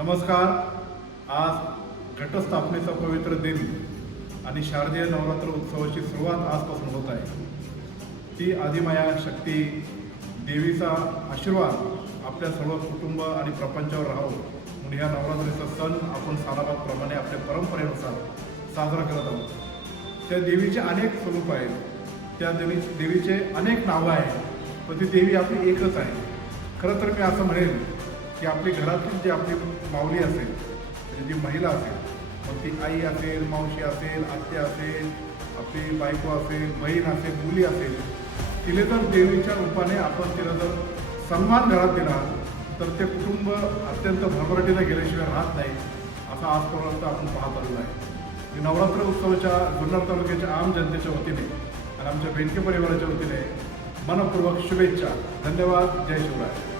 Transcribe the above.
नमस्कार. आज घटस्थापनेचा पवित्र दिन आणि शारदीय नवरात्र उत्सवाची सुरुवात आजपासून होत आहे. ती आदिमाया शक्ती देवीचा आशीर्वाद आपल्या सर्व कुटुंब आणि प्रपंचावर राहावं म्हणून या नवरात्रीचा सण आपण सालाबादप्रमाणे आपल्या परंपरेनुसार साजरा करत आहोत. त्या देवीचे अनेक स्वरूप आहेत. त्या देवी देवीचे अनेक नावं आहेत. पण ती देवी आपली एकच आहे. खरं तर मी असं म्हणेन की आपली घरातील जी आपली माऊली असेल म्हणजे जी महिला असेल मग ती आई असेल मावशी असेल आत्या असेल आपली बायको असेल बहीण असेल मुली असेल तिले जर देवीच्या रूपाने आपण तिला जर सन्मान घरात दिला तर ते कुटुंब अत्यंत भरभराटीला गेल्याशिवाय राहत नाही असा आजपर्यंत आपण पाहत आलेलो आहे. मी नवरात्र उत्सवाच्या जुन्नर तालुक्याच्या आम जनतेच्या वतीने आणि आमच्या बेनके परिवाराच्या वतीने मनपूर्वक शुभेच्छा. धन्यवाद. जय शिवराय.